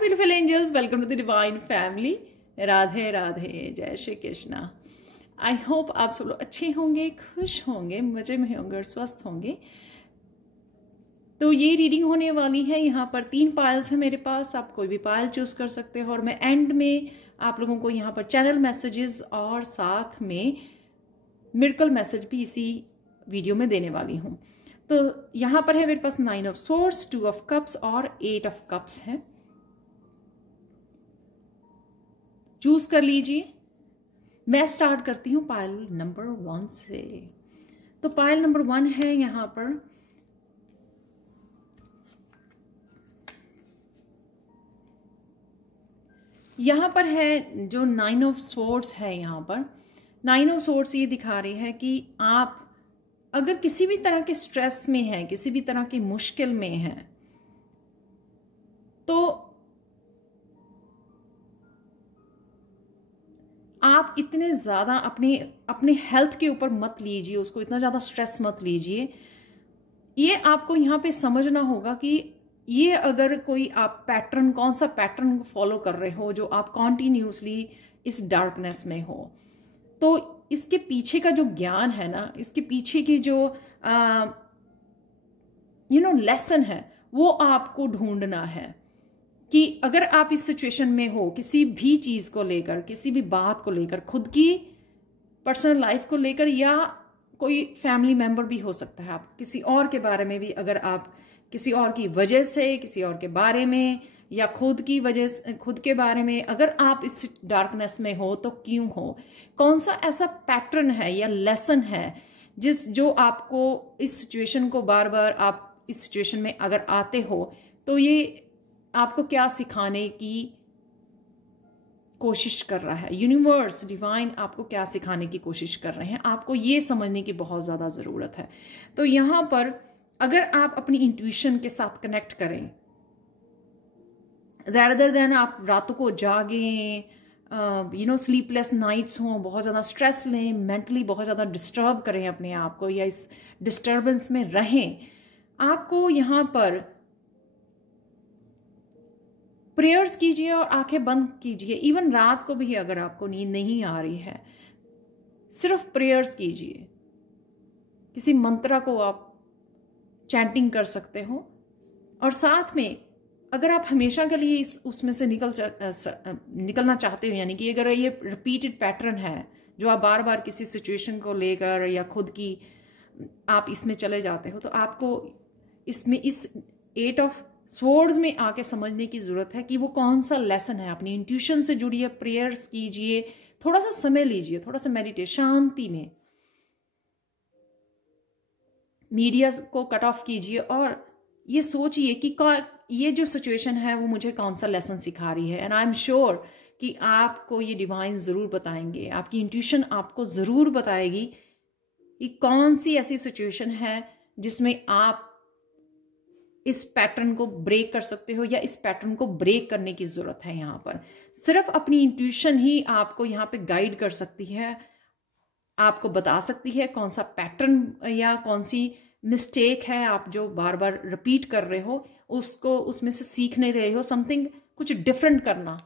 Beautiful angels, welcome to the divine family. Radhe Radhe, जय Shri Krishna. I hope आप सब लोग अच्छे होंगे, खुश होंगे, मजे में होंगे और स्वस्थ होंगे। तो ये रीडिंग होने वाली है। यहाँ पर 3 पायल्स हैं मेरे पास, आप कोई भी पायल चूज कर सकते हो और मैं एंड में आप लोगों को यहाँ पर चैनल मैसेजेस और साथ में मिरेकल मैसेज भी इसी वीडियो में देने वाली हूँ। तो यहाँ पर है मेरे पास 9 ऑफ सोर्ड्स, 2 ऑफ कप्स और 8 ऑफ कप्स है। चूज कर लीजिए। मैं स्टार्ट करती हूँ पायल नंबर 1 से। तो पायल नंबर 1 है यहाँ पर है जो 9 ऑफ सोर्ड्स है। यहाँ पर 9 ऑफ सोर्ड्स ये दिखा रही है कि आप अगर किसी भी तरह के स्ट्रेस में हैं, किसी भी तरह की मुश्किल में हैं, तो आप इतने ज्यादा अपने हेल्थ के ऊपर मत लीजिए, उसको इतना ज्यादा स्ट्रेस मत लीजिए। ये आपको यहाँ पे समझना होगा कि ये अगर कोई आप पैटर्न, कौन सा पैटर्न को फॉलो कर रहे हो जो आप कॉन्टिन्यूसली इस डार्कनेस में हो, तो इसके पीछे का जो ज्ञान है ना, इसके पीछे की जो लेसन है, वो आपको ढूंढना है कि अगर आप इस सिचुएशन में हो, किसी भी चीज को लेकर, किसी भी बात को लेकर, खुद की पर्सनल लाइफ को लेकर, या कोई फैमिली मेंबर भी हो सकता है, आप किसी और के बारे में भी, अगर आप किसी और की वजह से, किसी और के बारे में, या खुद की वजह से, खुद के बारे में अगर आप इस डार्कनेस में हो तो क्यों हो, कौन सा ऐसा पैटर्न है या लेसन है जो आपको इस सिचुएशन को बार बार, आप इस सिचुएशन में अगर आते हो तो ये आपको क्या सिखाने की कोशिश कर रहा है। यूनिवर्स, डिवाइन आपको क्या सिखाने की कोशिश कर रहे हैं, आपको ये समझने की बहुत ज्यादा जरूरत है। तो यहां पर अगर आप अपनी इंट्यूशन के साथ कनेक्ट करें, rather than आप रातों को जागें, स्लीपलेस नाइट्स हों, बहुत ज़्यादा स्ट्रेस लें, मेंटली बहुत ज़्यादा डिस्टर्ब करें अपने आप को, या इस डिस्टर्बेंस में रहें, आपको यहाँ पर प्रेयर्स कीजिए और आंखें बंद कीजिए। इवन रात को भी अगर आपको नींद नहीं आ रही है, सिर्फ प्रेयर्स कीजिए। किसी मंत्र को आप चैंटिंग कर सकते हो, और साथ में अगर आप हमेशा के लिए उसमें से निकलना चाहते हो, यानी कि अगर ये रिपीटेड पैटर्न है जो आप बार बार किसी सिचुएशन को लेकर या खुद की आप इसमें चले जाते हो, तो आपको इसमें इस 8 ऑफ स्वॉर्ड्स में आके समझने की जरूरत है कि वो कौन सा लेसन है। अपनी इंट्यूशन से जुड़िए, प्रेयर्स कीजिए, थोड़ा सा समय लीजिए, थोड़ा सा मेडिटेशन, शांति में मीडिया को कट ऑफ कीजिए और ये सोचिए कि ये जो सिचुएशन है वो मुझे कौन सा लेसन सिखा रही है। एंड आई एम श्योर कि आपको ये डिवाइन जरूर बताएंगे, आपकी इंट्यूशन आपको जरूर बताएगी कि कौन सी ऐसी सिचुएशन है जिसमें आप इस पैटर्न को ब्रेक कर सकते हो, या इस पैटर्न को ब्रेक करने की जरूरत है। यहाँ पर सिर्फ अपनी इंट्यूशन ही आपको यहाँ पे गाइड कर सकती है, आपको बता सकती है कौन सा पैटर्न या कौन सी मिस्टेक है आप जो बार बार रिपीट कर रहे हो, उसको उसमें से सीख नहीं रहे हो, समथिंग कुछ डिफरेंट करना।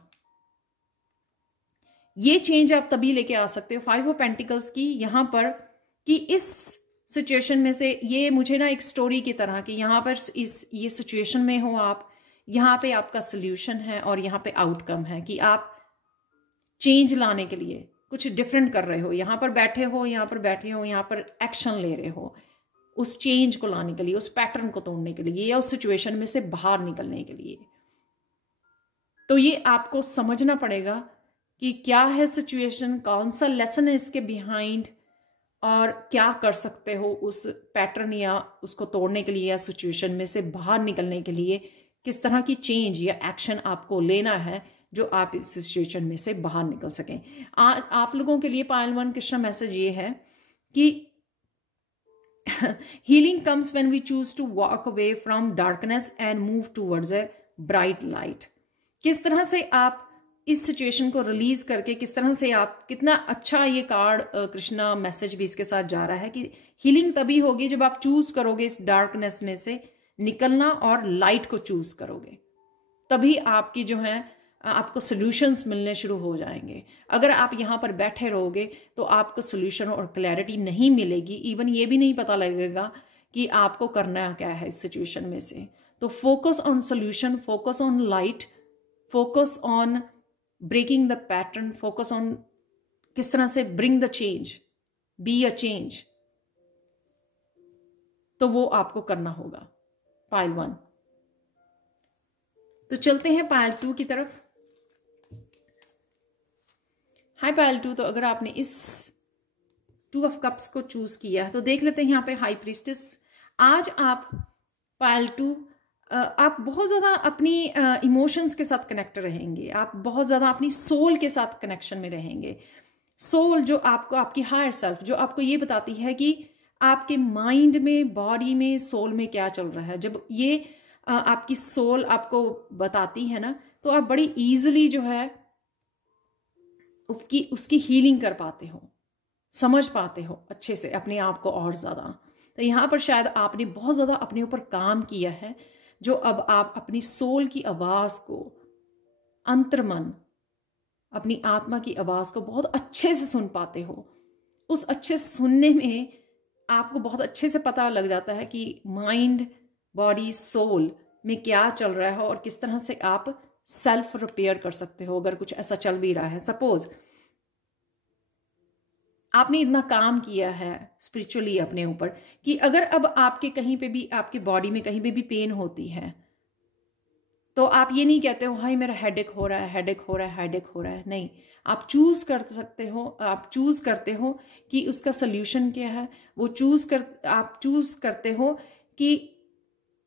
ये चेंज आप तभी लेके आ सकते हो 5 ऑफ पेंटिकल्स की यहाँ पर, कि इस सिचुएशन में से, ये मुझे ना एक स्टोरी की तरह कि यहाँ पर ये सिचुएशन में हो आप, यहाँ पे आपका सोल्यूशन है और यहाँ पे आउटकम है कि आप चेंज लाने के लिए कुछ डिफरेंट कर रहे हो, यहाँ पर बैठे हो, यहाँ पर बैठे हो, यहाँ पर एक्शन ले रहे हो उस चेंज को लाने के लिए, उस पैटर्न को तोड़ने के लिए, या उस सिचुएशन में से बाहर निकलने के लिए। तो ये आपको समझना पड़ेगा कि क्या है सिचुएशन, कौन सा लेसन है इसके बिहाइंड, और क्या कर सकते हो उस पैटर्न या उसको तोड़ने के लिए, या सिचुएशन में से बाहर निकलने के लिए किस तरह की चेंज या एक्शन आपको लेना है जो आप इस सिचुएशन में से बाहर निकल सकें। आप लोगों के लिए पायल 1 कृष्णा मैसेज ये है कि healing comes when we choose to walk away from darkness and move towards a bright light। किस तरह से आप इस सिचुएशन को रिलीज करके, किस तरह से आप, कितना अच्छा ये कार्ड कृष्णा मैसेज भी इसके साथ जा रहा है कि हीलिंग तभी होगी जब आप चूज करोगे इस डार्कनेस में से निकलना और लाइट को चूज करोगे। तभी आपकी जो है आपको सॉल्यूशंस मिलने शुरू हो जाएंगे। अगर आप यहाँ पर बैठे रहोगे तो आपको सॉल्यूशन और क्लैरिटी नहीं मिलेगी, इवन ये भी नहीं पता लगेगा कि आपको करना क्या है इस सिचुएशन में से। तो focus on solution, focus on light, focus on breaking the pattern, focus on किस तरह से bring the change, be a change, तो वो आपको करना होगा पाइल 1। तो चलते हैं पाइल 2 की तरफ। हाई पाइल 2, तो अगर आपने इस 2 ऑफ कप्स को चूज किया है तो देख लेते हैं यहाँ पे हाई प्रीस्टेस। आज आप पाइल 2 आप बहुत ज़्यादा अपनी इमोशंस के साथ कनेक्ट रहेंगे, आप बहुत ज़्यादा अपनी सोल के साथ कनेक्शन में रहेंगे। सोल जो आपको, आपकी हायर सेल्फ जो आपको ये बताती है कि आपके माइंड में, बॉडी में, सोल में क्या चल रहा है। जब ये आपकी सोल आपको बताती है ना, तो आप बड़ी ईजिली जो है उसकी हीलिंग कर पाते हो, समझ पाते हो अच्छे से अपने आप को और ज़्यादा। तो यहाँ पर शायद आपने बहुत ज़्यादा अपने ऊपर काम किया है, जो अब आप अपनी सोल की आवाज़ को, अंतर्मन, अपनी आत्मा की आवाज़ को बहुत अच्छे से सुन पाते हो। उस अच्छे सुनने में आपको बहुत अच्छे से पता लग जाता है कि माइंड, बॉडी, सोल में क्या चल रहा है और किस तरह से आप सेल्फ रिपेयर कर सकते हो अगर कुछ ऐसा चल भी रहा है। सपोज आपने इतना काम किया है स्पिरिचुअली अपने ऊपर कि अगर अब आपके कहीं पे भी, आपकी बॉडी में कहीं पे भी पेन होती है, तो आप ये नहीं कहते हो हाय मेरा हेडेक हो रहा है, हेडेक हो रहा है, हेडेक हो रहा है। नहीं, आप चूज कर सकते हो, आप चूज करते हो कि उसका सोल्यूशन क्या है। वो आप चूज करते हो कि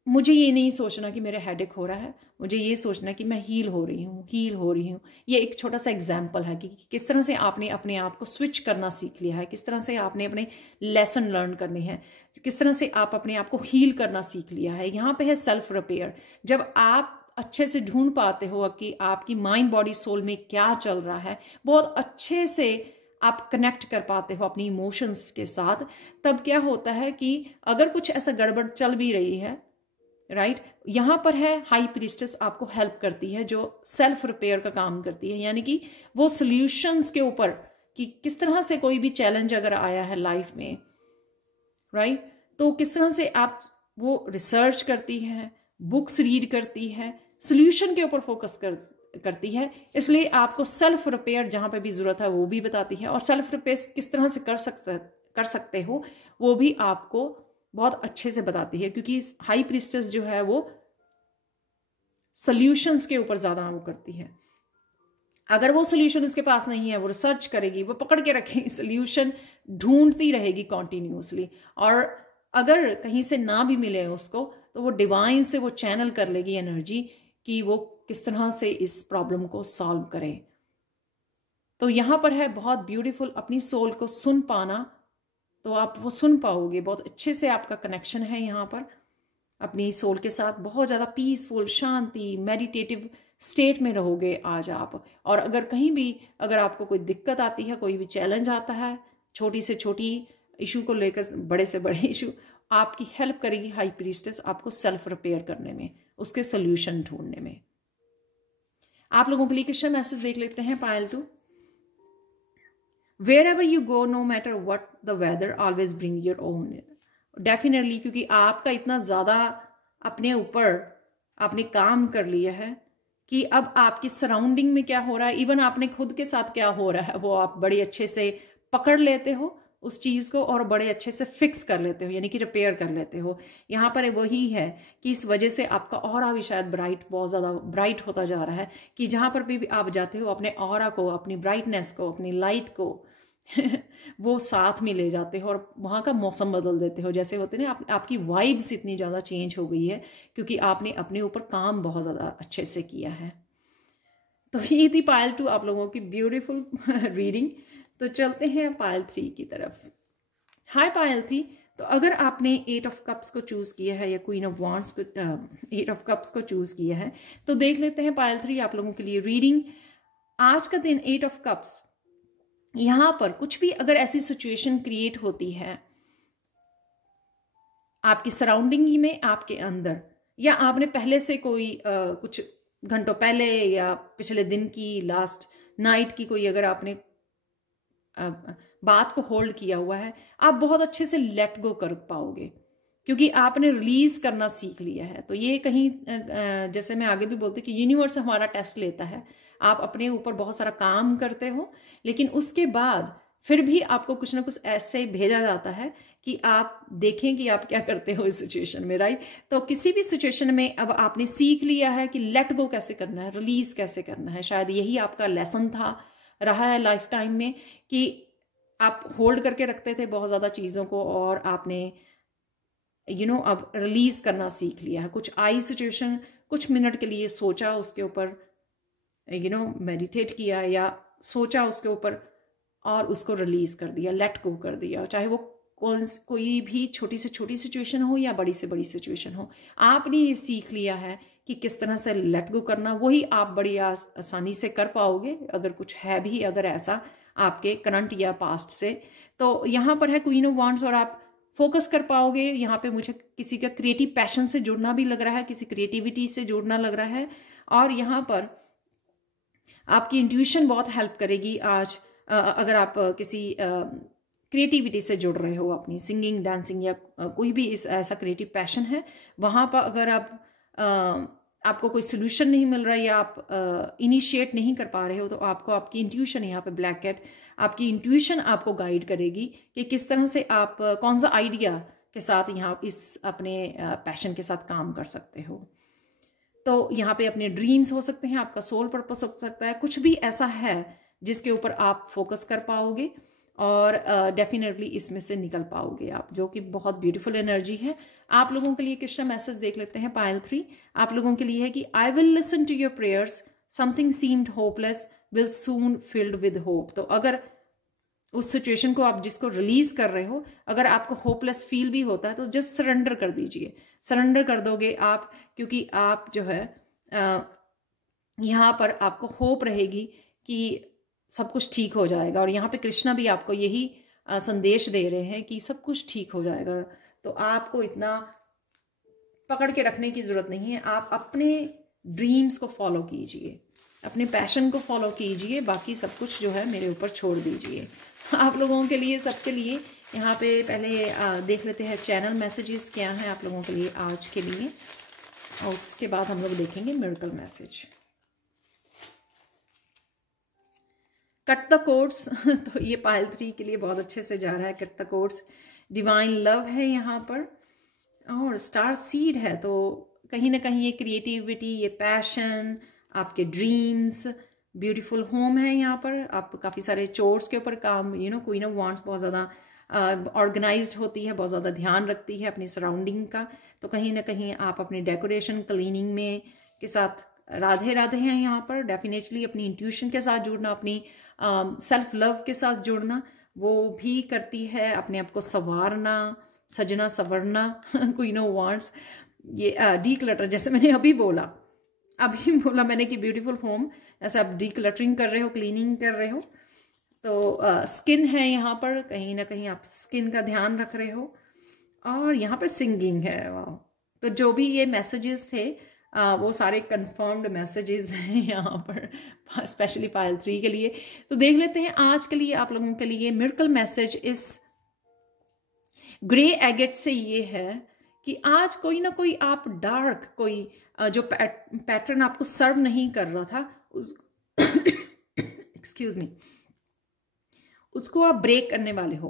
मुझे ये नहीं सोचना कि मेरा हेडेक हो रहा है, मुझे ये सोचना कि मैं हील हो रही हूँ, हील हो रही हूँ। ये एक छोटा सा एग्जाम्पल है कि किस तरह से आपने अपने आप को स्विच करना सीख लिया है, किस तरह से आपने अपने लेसन लर्न करने हैं, किस तरह से आप अपने आप को हील करना सीख लिया है। यहाँ पे है सेल्फ रिपेयर। जब आप अच्छे से ढूंढ पाते हो कि आपकी माइंड, बॉडी, सोल में क्या चल रहा है, बहुत अच्छे से आप कनेक्ट कर पाते हो अपनी इमोशंस के साथ, तब क्या होता है कि अगर कुछ ऐसा गड़बड़ चल भी रही है, राइट, यहां पर है हाई प्रीस्टेस आपको हेल्प करती है, जो सेल्फ रिपेयर का काम करती है। यानी कि वो सॉल्यूशंस के ऊपर कि किस तरह से कोई भी चैलेंज अगर आया है लाइफ में, राइट, तो किस तरह से आप वो रिसर्च करती है, बुक्स रीड करती है, सॉल्यूशन के ऊपर फोकस करती है। इसलिए आपको सेल्फ रिपेयर जहां पे भी जरूरत है वो भी बताती है, और सेल्फ रिपेयर किस तरह से कर सकते हो वो भी आपको बहुत अच्छे से बताती है, क्योंकि हाई प्रीस्टेस जो है वो सॉल्यूशंस के ऊपर ज्यादा वो करती है। अगर वो सॉल्यूशन उसके पास नहीं है, वो रिसर्च करेगी, वो पकड़ के रखेगी, सॉल्यूशन ढूंढती रहेगी कॉन्टिन्यूसली, और अगर कहीं से ना भी मिले उसको तो वो डिवाइन से वो चैनल कर लेगी एनर्जी कि वो किस तरह से इस प्रॉब्लम को सॉल्व करे। तो यहां पर है बहुत ब्यूटीफुल अपनी सोल को सुन पाना, तो आप वो सुन पाओगे, बहुत अच्छे से आपका कनेक्शन है यहाँ पर अपनी सोल के साथ, बहुत ज़्यादा पीसफुल, शांति, मेडिटेटिव स्टेट में रहोगे आज आप। और अगर कहीं भी अगर आपको कोई दिक्कत आती है, कोई भी चैलेंज आता है, छोटी से छोटी इशू को लेकर बड़े से बड़े इशू, आपकी हेल्प करेगी हाई प्रीस्टेस आपको सेल्फ रिपेयर करने में, उसके सोल्यूशन ढूंढने में। आप लोगों के लिए क्वेश्चन मैसेज देख लेते हैं पायल 2। Wherever you go, no matter what the weather, always bring your own. Definitely, क्योंकि आपका इतना ज़्यादा अपने ऊपर आपने काम कर लिया है कि अब आपकी सराउंडिंग में क्या हो रहा है, इवन आपने खुद के साथ क्या हो रहा है, वो आप बड़े अच्छे से पकड़ लेते हो उस चीज़ को और बड़े अच्छे से फिक्स कर लेते हो, यानी कि रिपेयर कर लेते हो। यहाँ पर वही है कि इस वजह से आपका ऑरा भी शायद ब्राइट, बहुत ज़्यादा ब्राइट होता जा रहा है, कि जहाँ पर भी आप जाते हो अपने ऑरा को, अपनी ब्राइटनेस को, अपनी लाइट को वो साथ में ले जाते हो और वहाँ का मौसम बदल देते हो। जैसे होते ना आपकी वाइब्स इतनी ज़्यादा चेंज हो गई है क्योंकि आपने अपने ऊपर काम बहुत ज़्यादा अच्छे से किया है। तो ये थी पायल 2 आप लोगों की ब्यूटीफुल रीडिंग। तो चलते हैं पायल 3 की तरफ। हाय पायल 3, तो अगर आपने 8 ऑफ कप्स को चूज किया है या क्वीन ऑफ वॉन्ड्स को 8 ऑफ कप्स को चूज किया है, तो देख लेते हैं पायल 3 आप लोगों के लिए रीडिंग। आज का दिन 8 ऑफ कप्स, यहां पर कुछ भी अगर ऐसी सिचुएशन क्रिएट होती है आपकी सराउंडिंग में, आपके अंदर, या आपने पहले से कोई कुछ घंटों पहले या पिछले दिन की, लास्ट नाइट की कोई अगर आपने बात को होल्ड किया हुआ है, आप बहुत अच्छे से लेट गो कर पाओगे, क्योंकि आपने रिलीज करना सीख लिया है। तो ये कहीं जैसे मैं आगे भी बोलती कि यूनिवर्स हमारा टेस्ट लेता है, आप अपने ऊपर बहुत सारा काम करते हो, लेकिन उसके बाद फिर भी आपको कुछ ना कुछ ऐसे भेजा जाता है कि आप देखें कि आप क्या करते हो इस सिचुएशन में, राइट। तो किसी भी सिचुएशन में अब आपने सीख लिया है कि लेट गो कैसे करना है, रिलीज कैसे करना है। शायद यही आपका लेसन रहा है लाइफ टाइम में, कि आप होल्ड करके रखते थे बहुत ज़्यादा चीज़ों को, और आपने अब रिलीज करना सीख लिया है। कुछ आई सिचुएशन, कुछ मिनट के लिए सोचा उसके ऊपर, मेडिटेट किया या सोचा उसके ऊपर, और उसको रिलीज कर दिया, लेट गो कर दिया। चाहे वो कोई भी छोटी से छोटी सिचुएशन हो या बड़ी से बड़ी सिचुएशन हो, आपने ये सीख लिया है कि किस तरह से लेट गो करना। वही आप बड़ी आसानी से कर पाओगे अगर कुछ है भी अगर ऐसा आपके करंट या पास्ट से। तो यहाँ पर है क्वीन ऑफ वांड्स, और आप फोकस कर पाओगे। यहाँ पे मुझे किसी का क्रिएटिव पैशन से जुड़ना भी लग रहा है, किसी क्रिएटिविटी से जुड़ना लग रहा है, और यहाँ पर आपकी इंट्यूशन बहुत हेल्प करेगी आज। अगर आप किसी क्रिएटिविटी से जुड़ रहे हो, अपनी सिंगिंग, डांसिंग या कोई भी ऐसा क्रिएटिव पैशन है, वहाँ पर अगर आपको कोई सोल्यूशन नहीं मिल रहा है या आप इनिशिएट नहीं कर पा रहे हो, तो आपको आपकी इंट्यूशन, यहाँ पे ब्लैक कैट, आपकी इंट्यूशन आपको गाइड करेगी कि किस तरह से आप कौन सा आइडिया के साथ यहाँ इस अपने पैशन के साथ काम कर सकते हो। तो यहाँ पे अपने ड्रीम्स हो सकते हैं, आपका सोल पर्पस हो सकता है, कुछ भी ऐसा है जिसके ऊपर आप फोकस कर पाओगे और डेफिनेटली इसमें से निकल पाओगे आप, जो कि बहुत ब्यूटीफुल एनर्जी है। आप लोगों के लिए कृष्णा मैसेज देख लेते हैं। पायल 3 आप लोगों के लिए है कि I will listen to your prayers, something seemed hopeless will soon filled with hope. तो अगर उस सिचुएशन को आप जिसको रिलीज कर रहे हो, अगर आपको होपलेस फील भी होता है तो जस्ट सरेंडर कर दीजिए, सरेंडर कर दोगे आप, क्योंकि आप जो है यहाँ पर आपको होप रहेगी कि सब कुछ ठीक हो जाएगा। और यहाँ पे कृष्णा भी आपको यही संदेश दे रहे हैं कि सब कुछ ठीक हो जाएगा। तो आपको इतना पकड़ के रखने की जरूरत नहीं है, आप अपने ड्रीम्स को फॉलो कीजिए, अपने पैशन को फॉलो कीजिए, बाकी सब कुछ जो है मेरे ऊपर छोड़ दीजिए। आप लोगों के लिए, सबके लिए यहाँ पे पहले देख लेते हैं चैनल मैसेजेस क्या हैं आप लोगों के लिए आज के लिए, और उसके बाद हम लोग देखेंगे miracle message. Cut the course तो ये पायल 3 के लिए बहुत अच्छे से जा रहा है। Cut the course, divine love है यहाँ पर, और स्टार सीड है। तो कहीं ना कहीं ये क्रिएटिविटी, ये पैशन, आपके ड्रीम्स, ब्यूटीफुल होम है यहाँ पर। आप काफ़ी सारे चोर्स के ऊपर काम, क्वीन ऑफ वांड्स बहुत ज़्यादा ऑर्गेनाइज्ड होती है, बहुत ज़्यादा ध्यान रखती है अपनी सराउंडिंग का। तो कहीं ना कहीं आप अपनी डेकोरेशन, क्लीनिंग में के साथ राधे राधे हैं यहाँ पर। डेफिनेटली अपनी इंट्यूशन के साथ जुड़ना, अपनी सेल्फ लव के साथ जुड़ना, वो भी करती है। अपने आप को संवारना, सजना संवरना क्वीन ऑफ वांड्स। ये डीक्लटर, जैसे मैंने अभी बोला मैंने कि ब्यूटीफुल होम, ऐसे आप डीक्लटरिंग कर रहे हो, क्लीनिंग कर रहे हो। तो स्किन है यहाँ पर, कहीं ना कहीं आप स्किन का ध्यान रख रहे हो। और यहाँ पर सिंगिंग है। वाह, तो जो भी ये मैसेजेस थे वो सारे कंफर्म्ड मैसेजेस हैं यहाँ पर, स्पेशली पायल 3 के लिए। तो देख लेते हैं आज के लिए आप लोगों के लिए मिरेकल मैसेज इस ग्रे एगेट से ये है कि आज कोई ना कोई आप डार्क, कोई जो पैटर्न आपको सर्व नहीं कर रहा था उस एक्सक्यूज मी, उसको आप ब्रेक करने वाले हो।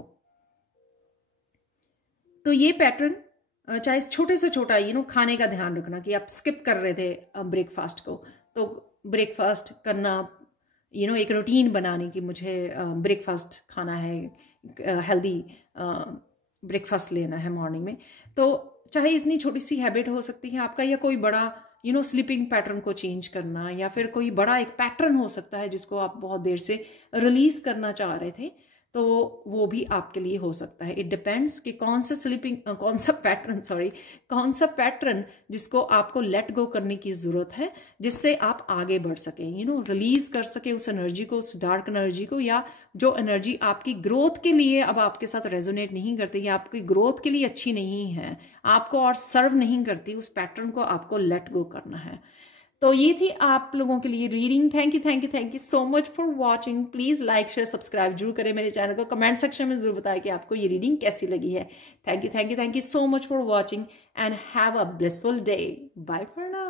तो ये पैटर्न चाहे छोटे से छोटा, खाने का ध्यान रखना कि आप स्किप कर रहे थे ब्रेकफास्ट को, तो ब्रेकफास्ट करना, एक रूटीन बनाने की मुझे ब्रेकफास्ट खाना है, हेल्दी ब्रेकफास्ट लेना है मॉर्निंग में। तो चाहे इतनी छोटी सी हैबिट हो सकती है आपका, या कोई बड़ा स्लीपिंग पैटर्न को चेंज करना, या फिर कोई बड़ा एक पैटर्न हो सकता है जिसको आप बहुत देर से रिलीज करना चाह रहे थे, तो वो भी आपके लिए हो सकता है। इट डिपेंड्स कि कौन सा पैटर्न जिसको आपको लेट गो करने की जरूरत है, जिससे आप आगे बढ़ सकें, रिलीज कर सके उस एनर्जी को, उस डार्क एनर्जी को, या जो एनर्जी आपकी ग्रोथ के लिए अब आपके साथ रेजोनेट नहीं करती, या आपकी ग्रोथ के लिए अच्छी नहीं है, आपको और सर्व नहीं करती, उस पैटर्न को आपको लेट गो करना है। तो ये थी आप लोगों के लिए reading. Thank you so much for watching. Please like share subscribe जरूर करें मेरे चैनल को। कमेंट सेक्शन में जरूर बताएं कि आपको ये रीडिंग कैसी लगी है। Thank you so much for watching and have a blissful day. Bye for now.